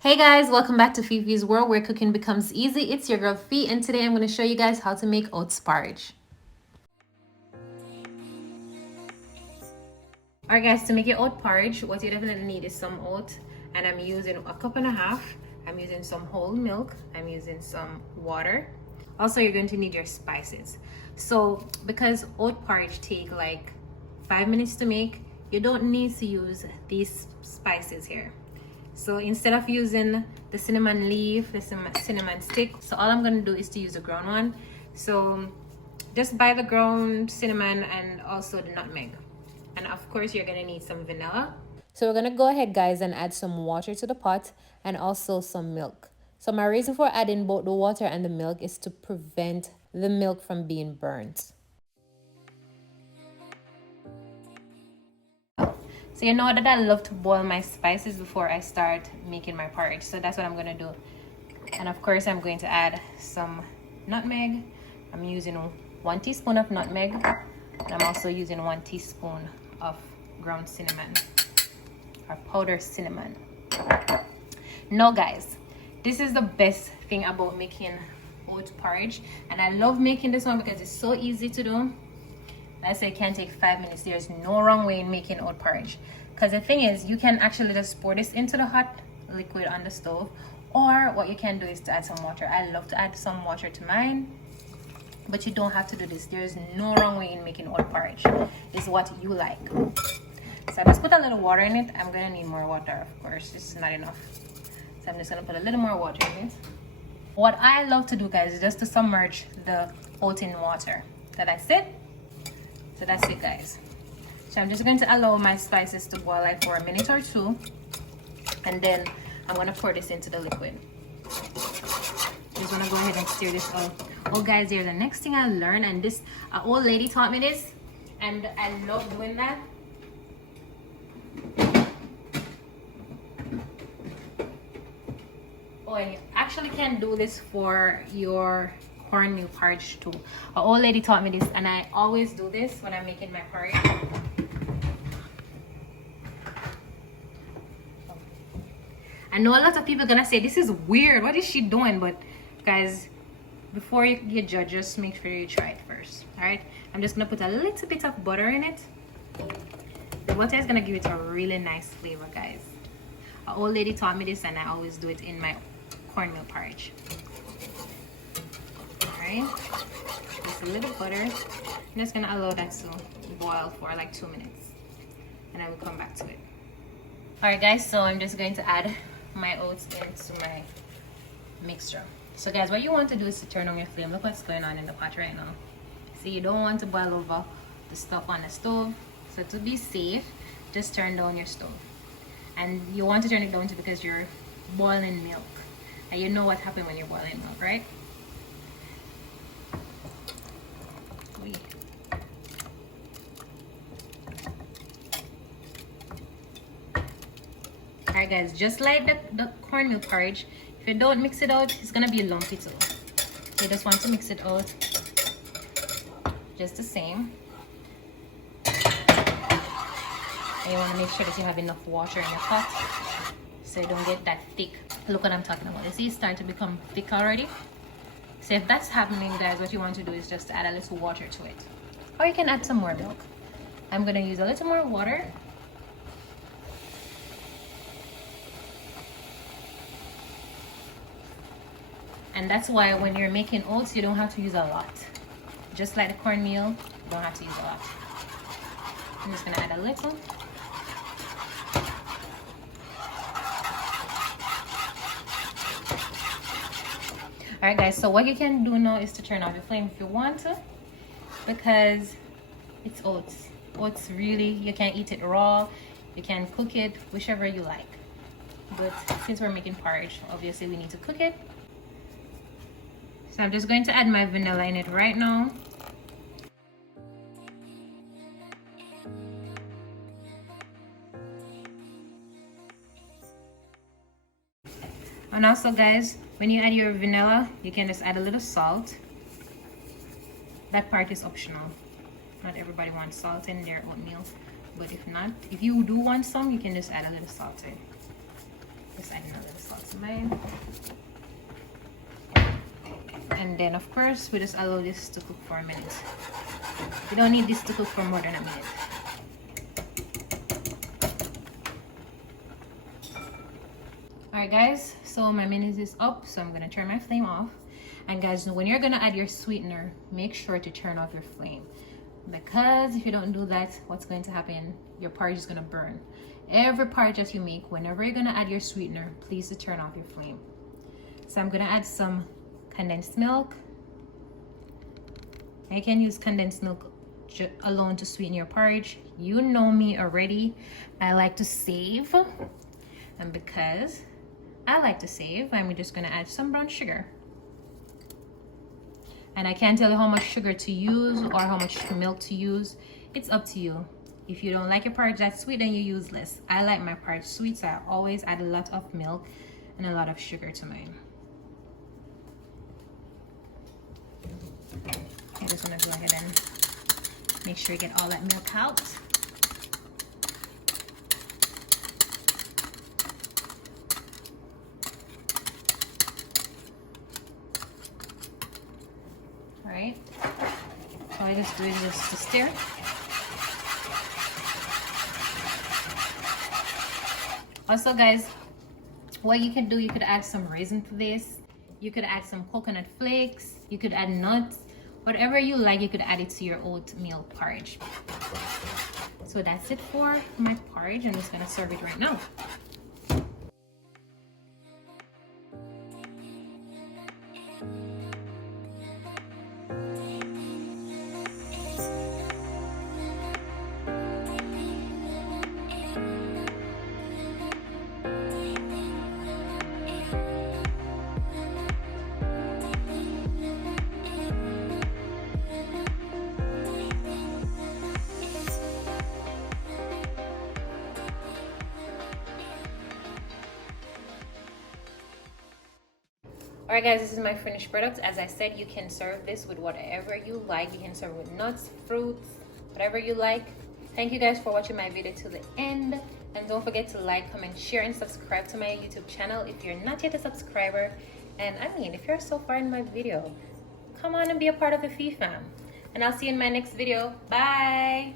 Hey guys, welcome back to Fefe's World where cooking becomes easy. It's your girl Fe, and today I'm going to show you guys how to make oats porridge. Alright guys, to make your oat porridge, what you definitely need is some oat, and I'm using a cup and a half. I'm using some whole milk. I'm using some water. Also, you're going to need your spices. So because oat porridge take like 5 minutes to make, you don't need to use these spices here. So instead of using the cinnamon leaf, the cinnamon stick, so all I'm gonna do is to use the ground one. So just buy the ground cinnamon and also the nutmeg. And of course you're gonna need some vanilla. So we're gonna go ahead guys and add some water to the pot and also some milk. So my reason for adding both the water and the milk is to prevent the milk from being burnt. So you know that I love to boil my spices before I start making my porridge. So that's what I'm gonna do. And of course I'm going to add some nutmeg. I'm using 1 teaspoon of nutmeg. And I'm also using 1 teaspoon of ground cinnamon or powdered cinnamon. Now guys, this is the best thing about making oat porridge. And I love making this one because it's so easy to do. I say it can take 5 minutes. There's no wrong way in making oat porridge, because the thing is you can actually just pour this into the hot liquid on the stove, or what you can do is to add some water. I love to add some water to mine, but you don't have to do this. There's no wrong way in making oat porridge. It's what you like. So I just put a little water in it. I'm gonna need more water, of course. This is not enough, so I'm just gonna put a little more water in it. What I love to do guys is just to submerge the oat in water. That's it. So that's it guys. So I'm just going to allow my spices to boil like for a minute or two, and then I'm going to pour this into the liquid. Just want to go ahead and stir this out. Oh guys, here's the next thing I learned, and this old lady taught me this, and I love doing that. Oh, and you actually can do this for your cornmeal porridge too. An old lady taught me this, and I always do this when I'm making my porridge. I know a lot of people are gonna say this is weird, what is she doing? But guys, before you judge, just make sure you try it first. All right, I'm just gonna put a little bit of butter in it. The butter is gonna give it a really nice flavor guys. An old lady taught me this, and I always do it in my cornmeal porridge. Just a little butter. I'm just gonna allow that to boil for like 2 minutes, and I will come back to it. All right guys, so I'm just going to add my oats into my mixture. So guys, what you want to do is to turn on your flame. Look what's going on in the pot right now. See, you don't want to boil over the stuff on the stove, so to be safe, just turn down your stove. And you want to turn it down too because you're boiling milk, and you know what happens when you're boiling milk, right? Alright guys, just like the cornmeal porridge, if you don't mix it out, it's gonna be lumpy too. So you just want to mix it out just the same. And you want to make sure that you have enough water in your pot so you don't get that thick. Look what I'm talking about. You see it's starting to become thick already. So if that's happening guys, what you want to do is just add a little water to it, or you can add some more milk. I'm gonna use a little more water. And that's why when you're making oats, you don't have to use a lot. Just like the cornmeal, you don't have to use a lot. I'm just gonna add a little. Alright guys, so what you can do now is to turn off the flame if you want to, because it's oats. Oats really, you can eat it raw, you can cook it, whichever you like. But since we're making porridge, obviously we need to cook it. So I'm just going to add my vanilla in it right now. And also guys, when you add your vanilla, you can just add a little salt. That part is optional. Not everybody wants salt in their oatmeal, but if not, if you do want some, you can just add a little salt in. Just adding a little salt to mine. And then of course we just allow this to cook for a minute. We don't need this to cook for more than a minute. Alright guys, so my minute is up, so I'm gonna turn my flame off. And guys, when you're gonna add your sweetener, make sure to turn off your flame, because if you don't do that, what's going to happen? Your porridge is gonna burn. Every porridge that you make, whenever you're gonna add your sweetener, please turn off your flame. So I'm gonna add some condensed milk. I can use condensed milk alone to sweeten your porridge. You know me already. I like to save, and because I like to save, I'm just gonna add some brown sugar. And I can't tell you how much sugar to use or how much milk to use. It's up to you. If you don't like your porridge that sweet, then you use less. I like my porridge sweet, so I always add a lot of milk and a lot of sugar to mine. I just want to go ahead and make sure you get all that milk out. Alright, so I just do it just to stir. Also guys, what you can do, you could add some raisin to this. You could add some coconut flakes. You could add nuts. Whatever you like, you could add it to your oatmeal porridge. So that's it for my porridge. I'm just gonna serve it right now. Alright guys, this is my finished product. As I said, you can serve this with whatever you like. You can serve with nuts, fruits, whatever you like. Thank you guys for watching my video to the end. And don't forget to like, comment, share, and subscribe to my YouTube channel if you're not yet a subscriber. And I mean, if you're so far in my video, come on and be a part of the Fefe fam. And I'll see you in my next video. Bye!